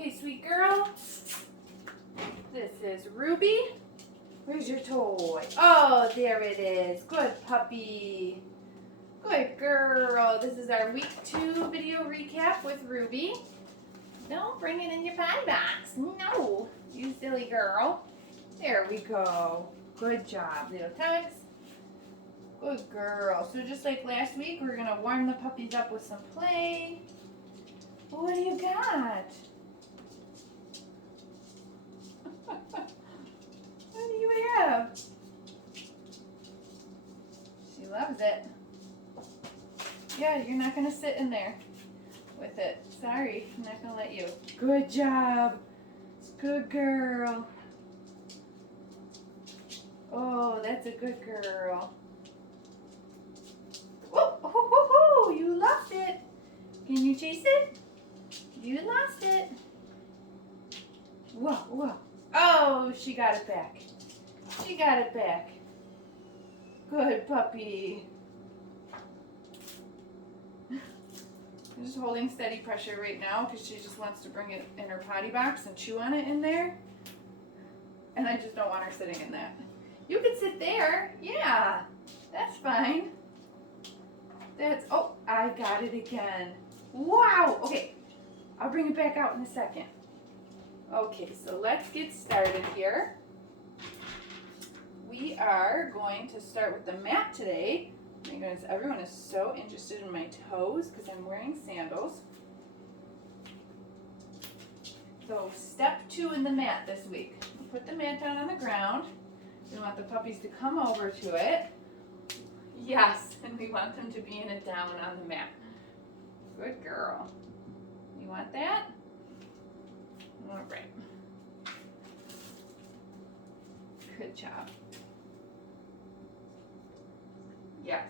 Okay, sweet girl. This is Ruby. Where's your toy? Oh, there it is. Good puppy. Good girl. This is our week 2 video recap with Ruby. Don't bring it in your potty box. No, you silly girl. There we go. Good job, little tugs. Good girl. So just like last week, we're going to warm the puppies up with some play. What do you got? What do you have? She loves it. Yeah, you're not going to sit in there with it. Sorry, I'm not going to let you. Good job. Good girl. Oh, that's a good girl. Whoa, ho, ho, ho, you lost it. Can you chase it? You lost it. Whoa, whoa. Oh, she got it back. She got it back. Good puppy. I'm just holding steady pressure right now because she just wants to bring it in her potty box and chew on it in there. And I just don't want her sitting in that. You can sit there. Yeah, that's fine. Oh, I got it again. Wow. Okay, I'll bring it back out in a second. Okay, so let's get started here. We are going to start with the mat today. Oh my goodness, everyone is so interested in my toes because I'm wearing sandals. So step 2 in the mat this week. We put the mat down on the ground. We want the puppies to come over to it. Yes, and we want them to be in it down on the mat. Good girl. You want that? All right. Good job. Yes.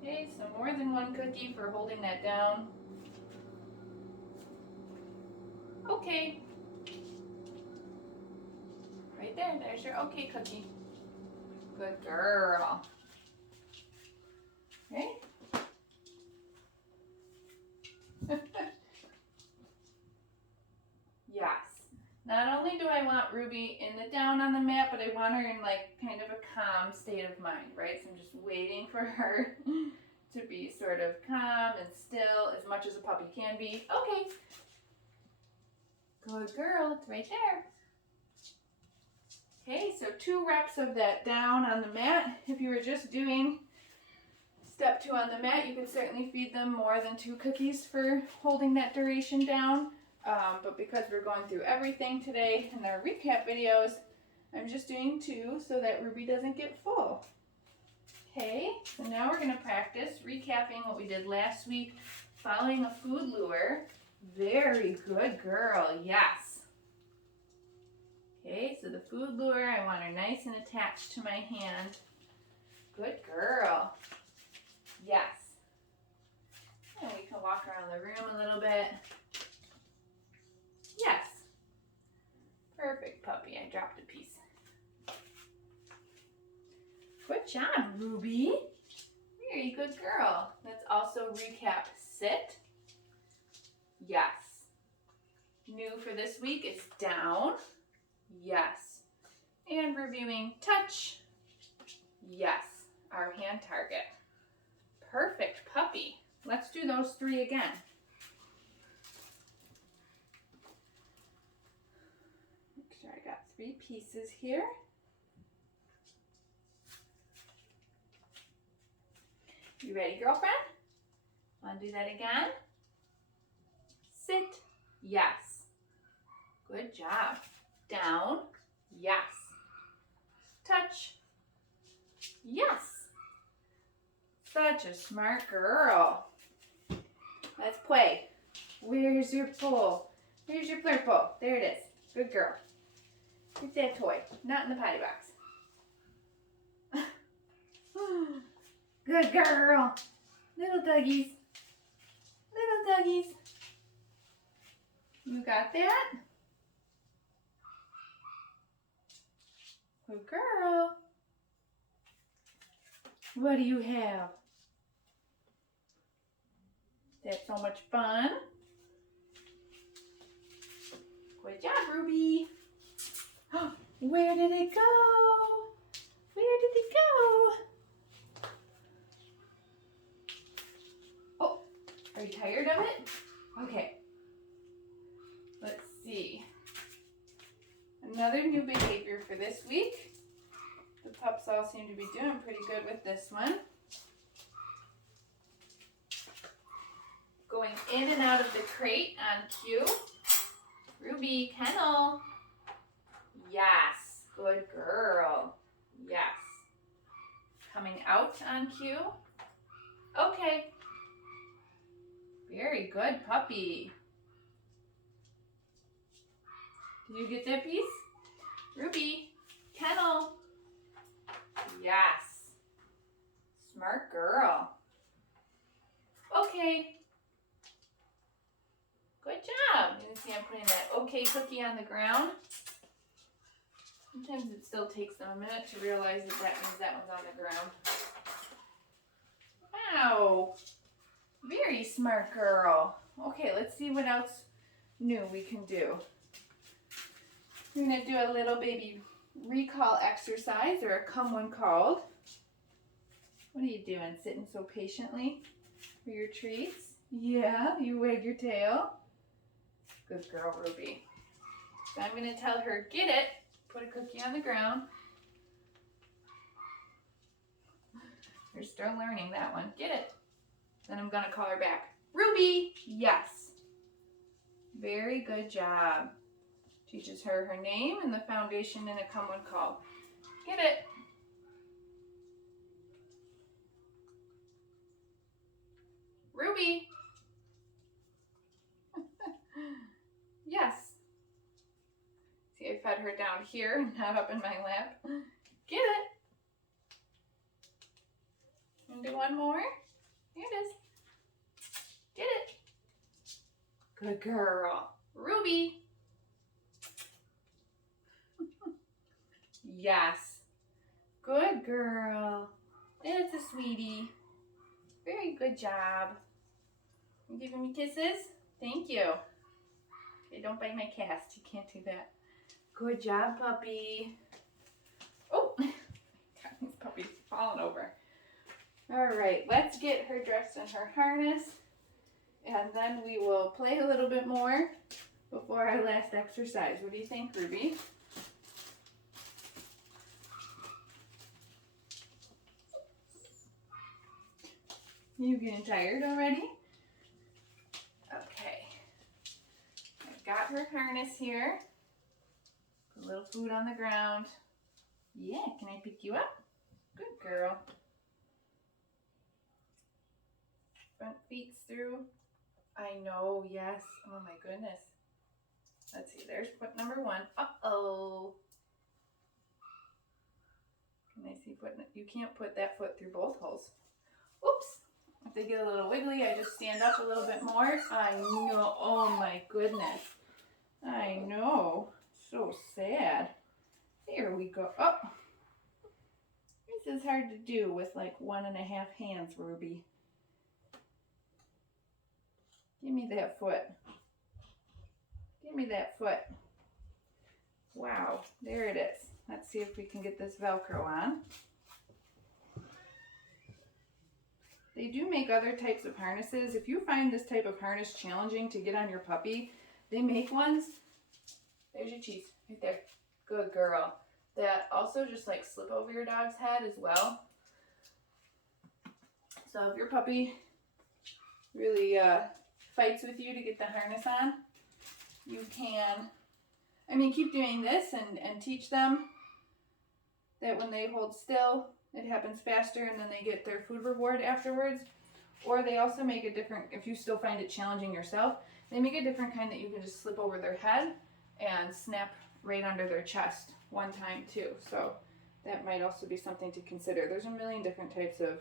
Okay, so more than one cookie for holding that down. Okay. Right there, there's your okay cookie. Good girl. Okay. Yes. Not only do I want Ruby in the down on the mat, but I want her in like kind of a calm state of mind, right? So I'm just waiting for her to be sort of calm and still as much as a puppy can be. Okay. Good girl, it's right there. Okay, so 2 reps of that down on the mat. If you were just doing step 2 on the mat, you could certainly feed them more than 2 cookies for holding that duration down. But because we're going through everything today in our recap videos, I'm just doing 2 so that Ruby doesn't get full. Okay, so now we're going to practice recapping what we did last week, following a food lure. Very good girl, yes. Okay, so the food lure, I want her nice and attached to my hand. Good girl. Yes. And we can walk around the room a little bit. Yes. Perfect puppy. I dropped a piece. Good job, Ruby. Very good girl. Let's also recap sit. Yes. New for this week is down. Yes. And reviewing touch. Yes. Our hand target. Perfect puppy. Let's do those 3 again. Make sure I got 3 pieces here. You ready, girlfriend? Want to do that again? Sit. Yes. Good job. Down. Yes. Touch. Yes. Such a smart girl. Let's play. Where's your pull? Where's your Plurple? There it is. Good girl. Get that toy. Not in the potty box. Good girl. Little duggies. Little duggies. You got that? Good girl. What do you have? That's so much fun. Good job, Ruby. Where did it go? Where did it go? Oh, are you tired of it? Okay. Let's see. Another new behavior for this week. The pups all seem to be doing pretty good with this one. Going in and out of the crate on cue. Ruby, kennel. Yes, good girl. Yes. Coming out on cue. Okay. Very good, puppy. Did you get that piece? Ruby, kennel. Yes. Smart girl. Okay. Good job. You can see I'm putting that okay cookie on the ground. Sometimes it still takes them a minute to realize that that means that one's on the ground. Wow. Very smart girl. Okay, let's see what else new we can do. We're going to do a little baby recall exercise, or a come when called. What are you doing? Sitting so patiently for your treats? Yeah, you wag your tail. Good girl, Ruby. So I'm going to tell her, get it. Put a cookie on the ground. You're still learning that one. Get it. Then I'm going to call her back. Ruby, yes. Very good job. Teaches her her name and the foundation in a come when called. Get it. Ruby. Yes. See, I fed her down here, not up in my lap. Get it. And do one more. Here it is. Get it. Good girl. Ruby. Yes. Good girl. It's a sweetie. Very good job. You giving me kisses? Thank you. Okay, don't bite my cast. You can't do that. Good job, puppy. Oh, God, these puppies falling over. All right, let's get her dressed in her harness, and then we will play a little bit more before our last exercise. What do you think, Ruby? You getting tired already? Okay. I've got her harness here. Put a little food on the ground. Yeah, can I pick you up? Good girl. Front feet's through. I know, yes. Oh my goodness. Let's see, there's foot number one. Uh-oh. Can I see foot? You can't put that foot through both holes. Oops. If they get a little wiggly, I just stand up a little bit more. I know. Oh my goodness. I know. So sad. There we go. Oh. This is hard to do with like 1.5 hands, Ruby. Give me that foot. Give me that foot. Wow. There it is. Let's see if we can get this Velcro on. They do make other types of harnesses. If you find this type of harness challenging to get on your puppy, they make ones. There's your cheese right there. Good girl. That also just like slip over your dog's head as well. So if your puppy really fights with you to get the harness on, you can, keep doing this and teach them that when they hold still, it happens faster and then they get their food reward afterwards. Or they also make a different, if you still find it challenging yourself, they make a different kind that you can just slip over their head and snap right under their chest one time too. So that might also be something to consider. There's a million different types of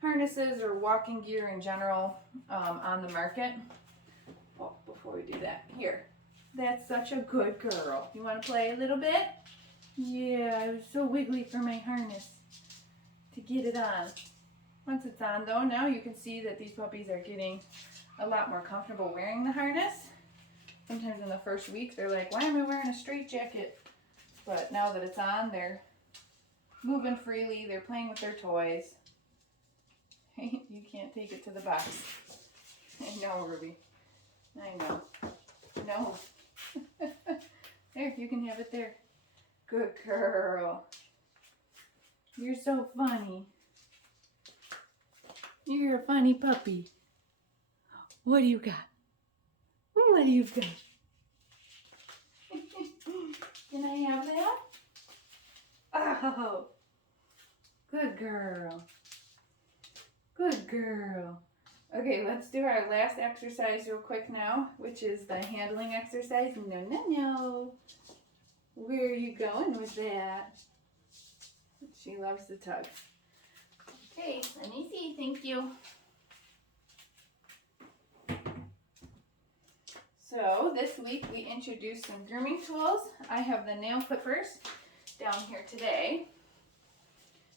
harnesses or walking gear in general on the market. Oh, before we do that, here. That's such a good girl. You want to play a little bit? Yeah, I was so wiggly for my harness to get it on. Once it's on though, now you can see that these puppies are getting a lot more comfortable wearing the harness. Sometimes in the first week, they're like, why am I wearing a straitjacket? But now that it's on, they're moving freely. They're playing with their toys. You can't take it to the box. I know, Ruby. I know. No. There, you can have it there. Good girl. You're so funny. You're a funny puppy. What do you got? What do you got? Can I have that? Oh, good girl. Good girl. Okay, let's do our last exercise real quick now, which is the handling exercise. No, no, no. Where are you going with that? She loves the tug. Okay, let me see. Thank you. So this week we introduced some grooming tools. I have the nail clippers down here today.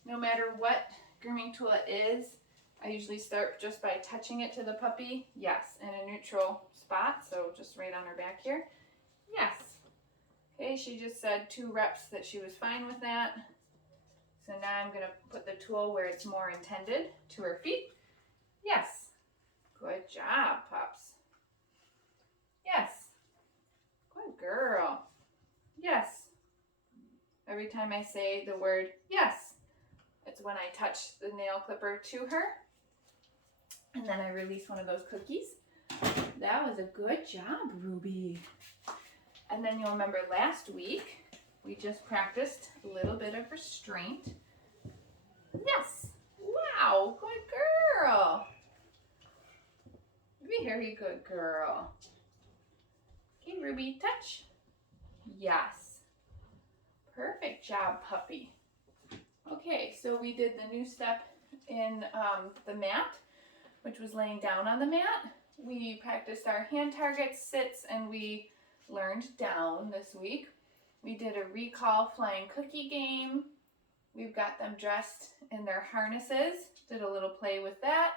No matter what grooming tool it is, I usually start just by touching it to the puppy. Yes, in a neutral spot, so just right on her back here. Yes. Okay, she just said 2 reps that she was fine with that. So now I'm going to put the tool where it's more intended, to her feet. Yes. Good job, pups. Yes. Good girl. Yes. Every time I say the word yes, it's when I touch the nail clipper to her. And then I release one of those cookies. That was a good job, Ruby. And then you'll remember last week, we just practiced a little bit of restraint. Yes. Wow, good girl. Very good girl. Okay, Ruby, touch. Yes. Perfect job, puppy. Okay, so we did the new step in the mat, which was laying down on the mat. We practiced our hand targets, sits, and we learned down this week. We did a recall flying cookie game. We've got them dressed in their harnesses, did a little play with that.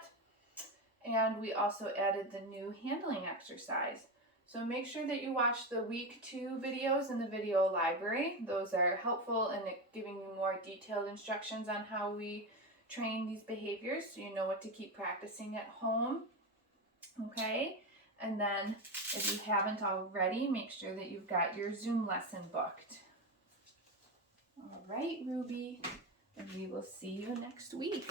And we also added the new handling exercise. So make sure that you watch the week 2 videos in the video library. Those are helpful in giving you more detailed instructions on how we train these behaviors so you know what to keep practicing at home. Okay, and then if you haven't already, make sure that you've got your Zoom lesson booked. All right, Ruby, and we will see you next week.